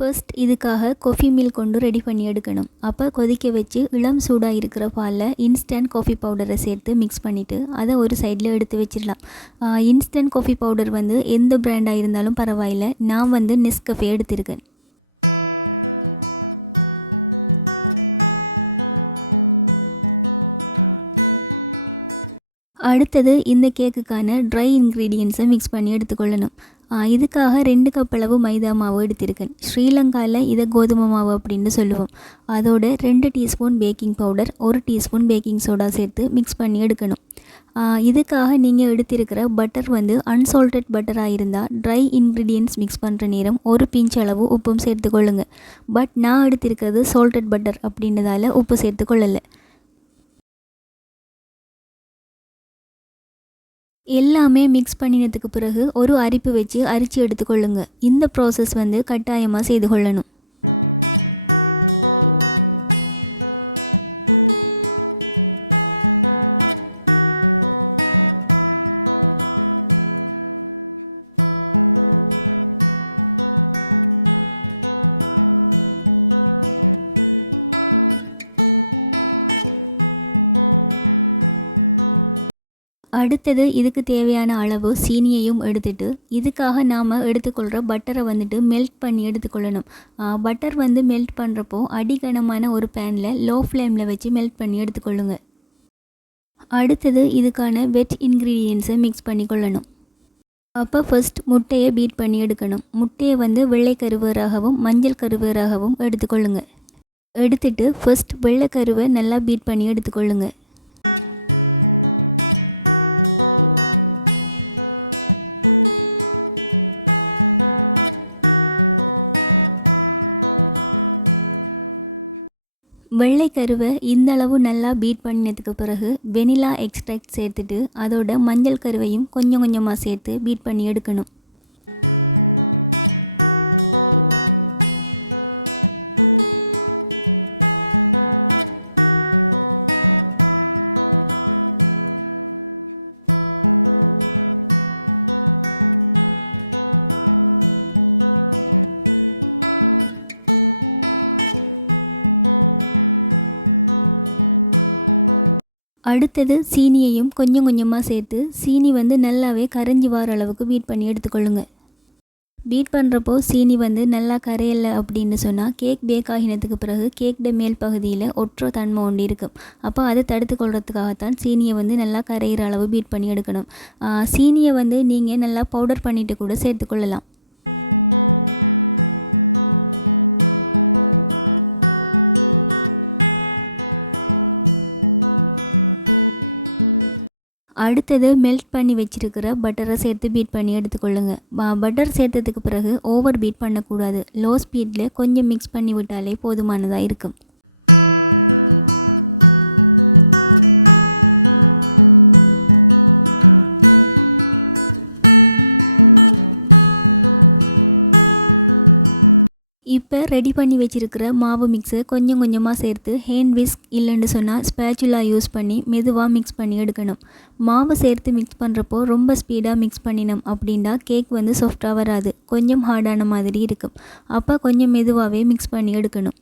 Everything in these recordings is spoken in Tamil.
ஃபர்ஸ்ட் இதுக்காக காஃபி மில்க் கொண்டு ரெடி பண்ணி எடுக்கணும். அப்போ கொதிக்க வச்சு இளம் சூடாக இருக்கிற பாலில் இன்ஸ்டன்ட் காஃபி பவுடரை சேர்த்து மிக்ஸ் பண்ணிவிட்டு அதை ஒரு சைடில் எடுத்து வச்சிடலாம். இன்ஸ்டன்ட் காஃபி பவுடர் வந்து எந்த பிராண்டாக இருந்தாலும் பரவாயில்லை. நான் வந்து நெஸ்கஃபே எடுத்திருக்கேன். அடுத்தது இந்த கேக்குக்கான ட்ரை இன்க்ரீடியன்ஸை மிக்ஸ் பண்ணி எடுத்துக்கொள்ளணும். இதுக்காக 2 கப் அளவு மைதா மாவு எடுத்திருக்கேன். ஸ்ரீலங்காவில் இதை கோதுமை மாவு அப்படின்னு சொல்லுவோம். அதோட 2 teaspoon baking powder, 1 teaspoon baking soda சேர்த்து மிக்ஸ் பண்ணி எடுக்கணும். இதுக்காக நீங்கள் எடுத்திருக்கிற பட்டர் வந்து அன்சால்டட் பட்டராக இருந்தால் ட்ரை இன்க்ரீடியன்ட்ஸ் மிக்ஸ் பண்ணுற நேரம் ஒரு பிஞ்ச் அளவு உப்பும் சேர்த்துக்கொள்ளுங்க. பட் நான் எடுத்திருக்கிறது சால்டட் பட்டர் அப்படின்றதால உப்பு சேர்த்துக்கொள்ளலை. எல்லாமே மிக்ஸ் பண்ணினதுக்கு பிறகு ஒரு அரிப்பு வச்சு அரிச்சு எடுத்துக்கொள்ளுங்க. இந்த ப்ராசஸ் வந்து கட்டாயமாக செய்து கொள்ளணும். அடுத்தது இதுக்கு தேவையான அளவு சீனியையும் எடுத்துட்டு இதுக்காக நாம் எடுத்துக்கொள்கிற பட்டரை வந்துட்டு மெல்ட் பண்ணி எடுத்துக்கொள்ளணும். பட்டர் வந்து மெல்ட் பண்ணுறப்போ அடிகனமான ஒரு பேனில் லோ ஃப்ளேமில் வச்சு மெல்ட் பண்ணி எடுத்துக்கொள்ளுங்க. அடுத்தது இதுக்கான வெட் இன்க்ரீடியன்ஸை மிக்ஸ் பண்ணி கொள்ளணும். அப்போ ஃபர்ஸ்ட் முட்டையை பீட் பண்ணி எடுக்கணும். முட்டையை வந்து வெள்ளை கருவேறாகவும் மஞ்சள் கருவேறாகவும் எடுத்துக்கொள்ளுங்க. எடுத்துட்டு ஃபர்ஸ்ட் வெள்ளை கருவை நல்லா பீட் பண்ணி எடுத்துக்கொள்ளுங்க. வெள்ளை கருவை இந்த அளவு நல்லா பீட் பண்ணினதுக்கு பிறகு வெனிலா எக்ஸ்ட்ராக்ட் சேர்த்துட்டு அதோட மஞ்சள் கருவையும் கொஞ்சம் கொஞ்சமாக சேர்த்து பீட் பண்ணி எடுக்கணும். அடுத்தது சீனியையும் கொஞ்சம் கொஞ்சமாக சேர்த்து சீனி வந்து நல்லாவே கரைஞ்சி வர அளவுக்கு பீட் பண்ணி எடுத்துக்கொள்ளுங்க. பீட் பண்ணுறப்போ சீனி வந்து நல்லா கரையலை அப்படின்னு சொன்னால் கேக் பேக் ஆகினதுக்கு பிறகு கேக்கோட மேல் பகுதியில் ஒற்ற தன்மை ஒன்று இருக்கும். அப்போ அதை தடுத்து கொள்றதுக்காகத்தான் சீனியை வந்து நல்லா கரையிற அளவு பீட் பண்ணி எடுக்கணும். சீனியை வந்து நீங்கள் நல்லா பவுடர் பண்ணிவிட்டு கூட சேர்த்துக்கொள்ளலாம். அடுத்தது மெல்ட் பண்ணி வச்சுருக்கிற பட்டரை சேர்த்து பீட் பண்ணி எடுத்துக்கொள்ளுங்க. பட்டர் சேர்த்ததுக்கு பிறகு ஓவர் பீட் பண்ணக்கூடாது. லோ ஸ்பீடில் கொஞ்சம் மிக்ஸ் பண்ணி விட்டாலே போதுமானதாக இருக்கும். இப்போ ரெடி பண்ணி வச்சுருக்கிற மாவு மிக்ஸை கொஞ்சம் கொஞ்சமாக சேர்த்து ஹேண்ட் விஸ்க் இல்லைன்னு சொன்னால் ஸ்பேச்சுலா யூஸ் பண்ணி மெதுவாக மிக்ஸ் பண்ணி எடுக்கணும். மாவு சேர்த்து மிக்ஸ் பண்ணுறப்போ ரொம்ப ஸ்பீடாக மிக்ஸ் பண்ணினோம் அப்படின்னா கேக் வந்து சாஃப்டாக வராது, கொஞ்சம் ஹார்டான மாதிரி இருக்கும். அப்போ கொஞ்சம் மெதுவாகவே மிக்ஸ் பண்ணி எடுக்கணும்.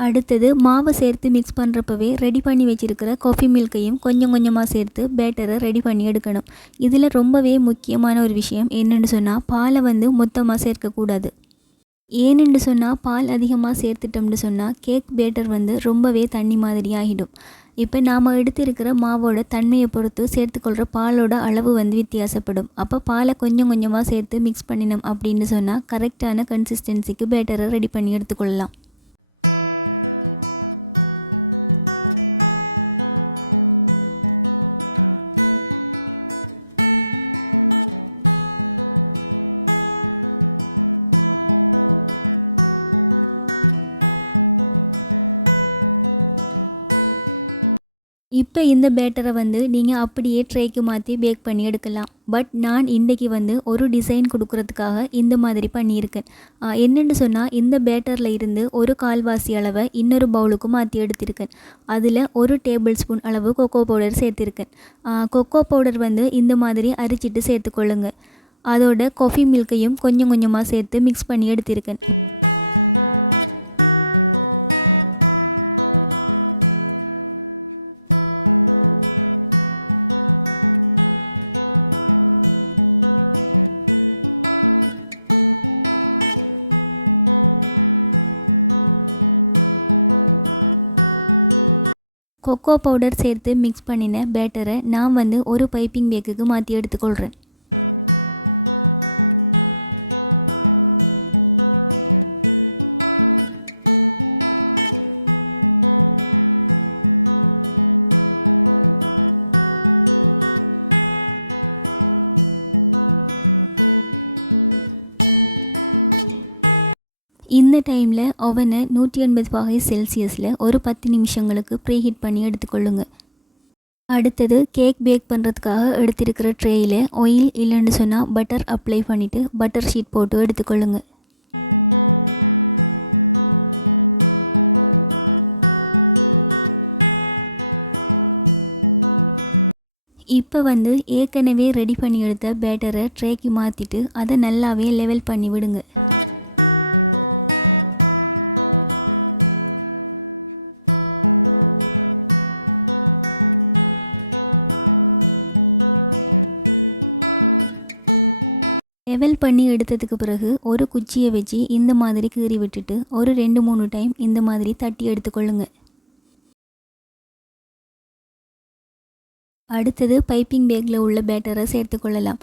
அடுத்தது மாவை சேர்த்து மிக்ஸ் பண்ணுறப்பவே ரெடி பண்ணி வச்சுருக்கிற காஃபி மில்கையும் கொஞ்சம் கொஞ்சமாக சேர்த்து பேட்டரை ரெடி பண்ணி எடுக்கணும். இதில் ரொம்பவே முக்கியமான ஒரு விஷயம் என்னென்னு சொன்னால் பாலை வந்து மொத்தமாக சேர்க்கக்கூடாது. ஏனென்று சொன்னால் பால் அதிகமாக சேர்த்துட்டோம்னு சொன்னால் கேக் பேட்டர் வந்து ரொம்பவே தண்ணி மாதிரி ஆகிடும். இப்போ நாம் எடுத்திருக்கிற மாவோட தன்மையை பொறுத்து சேர்த்துக்கொள்கிற பாலோட அளவு வந்து வித்தியாசப்படும். அப்போ பாலை கொஞ்சம் கொஞ்சமாக சேர்த்து மிக்ஸ் பண்ணினோம் அப்படின்னு சொன்னால் கரெக்டான கன்சிஸ்டன்சிக்கு பேட்டரை ரெடி பண்ணி எடுத்துக்கொள்ளலாம். இப்போ இந்த பேட்டரை வந்து நீங்கள் அப்படியே ட்ரேக்கு மாற்றி பேக் பண்ணி எடுக்கலாம். பட் நான் இன்றைக்கி வந்து ஒரு டிசைன் கொடுக்குறதுக்காக இந்த மாதிரி பண்ணியிருக்கேன். என்னென்னு சொன்னால் இந்த பேட்டரில் இருந்து ஒரு கால்வாசி அளவை இன்னொரு பவுலுக்கு மாற்றி எடுத்திருக்கேன். அதில் 1 டேபிள் ஸ்பூன் அளவு கொக்கோ பவுடர் சேர்த்திருக்கேன். கொக்கோ பவுடர் வந்து இந்த மாதிரி அரிச்சிட்டு சேர்த்துக்கொள்ளுங்க. அதோட காஃபி மில்கையும் கொஞ்சம் கொஞ்சமாக சேர்த்து மிக்ஸ் பண்ணி எடுத்திருக்கேன். கொக்கோ பவுடர் சேர்த்து மிக்ஸ் பண்ணின பேட்டரை நான் வந்து ஒரு பைப்பிங் பேக்குக்கு மாற்றி எடுத்துக்கொள்கிறேன். இந்த டைமில் ஓவனை 180°C ஒரு 10 நிமிஷங்களுக்கு ப்ரீஹீட் பண்ணி எடுத்துக்கொள்ளுங்க. அடுத்தது கேக் பேக் பண்ணுறதுக்காக எடுத்திருக்கிற ட்ரேயில் ஆயில் இல்லைன்னு சொன்னால் பட்டர் அப்ளை பண்ணிவிட்டு பட்டர் ஷீட் போட்டு எடுத்துக்கொள்ளுங்க. இப்போ வந்து ஏற்கனவே ரெடி பண்ணி எடுத்த பேட்டரை ட்ரேக்கு மாற்றிட்டு அதை நல்லாவே லெவல் பண்ணி விடுங்க. லெவல் பண்ணி எடுத்ததுக்கு பிறகு ஒரு குச்சியை வச்சு இந்த மாதிரி கீறி விட்டுட்டு ஒரு 2-3 டைம் இந்த மாதிரி தட்டி எடுத்துக்கொள்ளுங்க. அடுத்தது பைப்பிங் பேக்கில் உள்ள பேட்டரை சேர்த்துக்கொள்ளலாம்.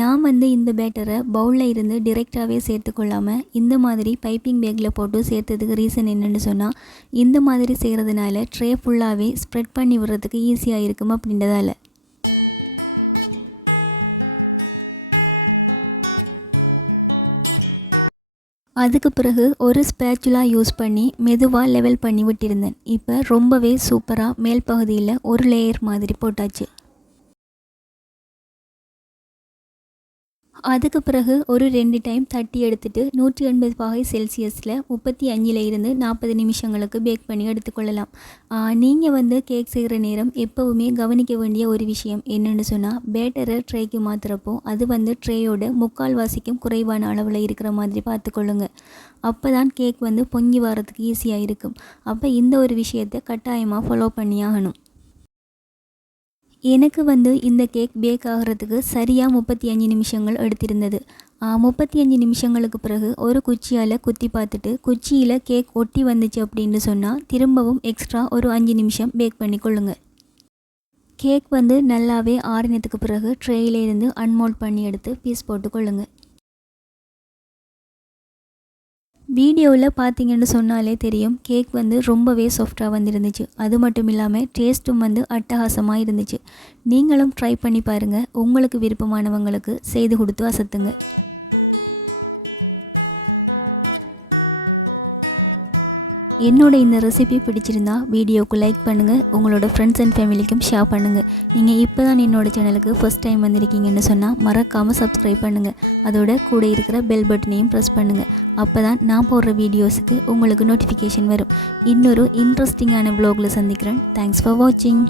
நான் வந்து இந்த பேட்டரை பவுலில் இருந்து டிரெக்டாகவே சேர்த்துக்கொள்ளாமல் இந்த மாதிரி பைப்பிங் பேக்கில் போட்டு சேர்த்ததுக்கு ரீசன் என்னென்னு சொன்னால், இந்த மாதிரி செய்கிறதுனால ட்ரே ஃபுல்லாகவே ஸ்ப்ரெட் பண்ணி விடுறதுக்கு ஈஸியாக இருக்கும் அப்படின்றதால. அதுக்கு பிறகு ஒரு ஸ்பேச்சுலா யூஸ் பண்ணி மெதுவாக லெவல் பண்ணி விட்டிருந்தேன். இப்போ ரொம்பவே சூப்பராக மேல் பகுதியில் ஒரு லேயர் மாதிரி போட்டாச்சு. அதுக்கு பிறகு ஒரு 2 டைம் தட்டி எடுத்துட்டு 180°C 35 இருந்து 40 நிமிஷங்களுக்கு பேக் பண்ணி எடுத்துக்கொள்ளலாம். நீங்கள் வந்து கேக் செய்கிற நேரம் எப்போவுமே கவனிக்க வேண்டிய ஒரு விஷயம் என்னென்னு சொன்னால், பேட்டரை ட்ரேக்கு மாற்றுறப்போ அது வந்து ட்ரேயோட 3/4 குறைவான அளவில் இருக்கிற மாதிரி பார்த்துக்கொள்ளுங்க. அப்போ தான் கேக் வந்து பொங்கி வரதுக்கு ஈஸியாக இருக்கும். அப்போ இந்த ஒரு விஷயத்தை கட்டாயமாக ஃபாலோ பண்ணி ஆகணும். எனக்கு வந்து இந்த கேக் பேக் ஆகிறதுக்கு சரியாக 35 நிமிஷங்கள் எடுத்திருந்தது. 35 நிமிஷங்களுக்கு பிறகு ஒரு குச்சியால் குத்தி பார்த்துட்டு குச்சியில் கேக் ஒட்டி வந்துச்சு அப்படின்னு சொன்னால் திரும்பவும் எக்ஸ்ட்ரா ஒரு 5 நிமிஷம் பேக் பண்ணி கொள்ளுங்க. கேக் வந்து நல்லாவே ஆறினதுக்கு பிறகு ட்ரேயிலேருந்து அன்மோல்ட் பண்ணி எடுத்து பீஸ் போட்டு கொள்ளுங்க. வீடியோவில் பார்த்தீங்கன்னு சொன்னாலே தெரியும், கேக் வந்து ரொம்பவே சாஃப்டாக வந்துருந்துச்சு. அது மட்டும் இல்லாமல் டேஸ்ட்டும் வந்து அட்டகாசமாக இருந்துச்சு. நீங்களும் ட்ரை பண்ணி பாருங்கள். உங்களுக்கு விருப்பமானவங்களுக்கு செய்து கொடுத்து அசத்துங்க. என்னோட இந்த ரெசிபி பிடிச்சிருந்தா வீடியோவுக்கு லைக் பண்ணுங்கள். உங்களோட ஃப்ரெண்ட்ஸ் அண்ட் ஃபேமிலிக்கும் ஷேர் பண்ணுங்கள். நீங்கள் இப்போ தான் என்னோடய சேனலுக்கு ஃபஸ்ட் டைம் வந்திருக்கீங்கன்னு சொன்னால் மறக்காமல் சப்ஸ்கிரைப் பண்ணுங்கள். அதோட கூட இருக்கிற பெல் பட்டனையும் ப்ரெஸ் பண்ணுங்கள். அப்போ தான் நான் போடுற வீடியோஸுக்கு உங்களுக்கு நோட்டிஃபிகேஷன் வரும். இன்னொரு இன்ட்ரெஸ்டிங்கான வ்ளாகில் சந்திக்கிறேன். தேங்க்ஸ் ஃபார் வாட்சிங்.